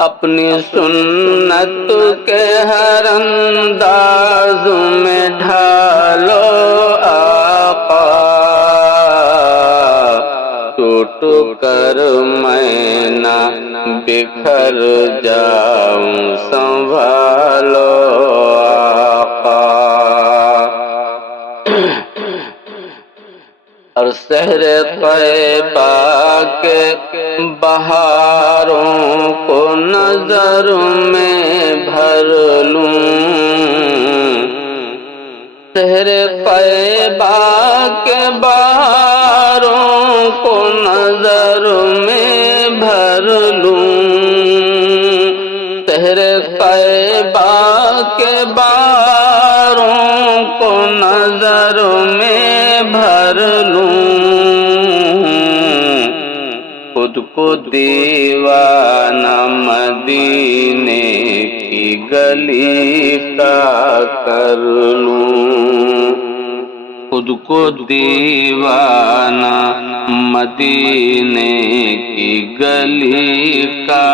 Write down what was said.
اپنی سنت کے ہر انداز میں ڈھالو آقا، ٹوٹ کر میں نہ بکھر جاؤں، سنبھالو آقا۔ اور شہر طیبہ کے بہاروں کو نظر میں بھر لوں، شہر طیبہ کے بہاروں کو نظر میں بھر لوں، شہر طیبہ کے بہاروں کو نظر میں بھر لوں، خود کو دیوانہ مدینے کی گلی کا کر لوں، خود کو دیوانہ مدینے کی گلی کا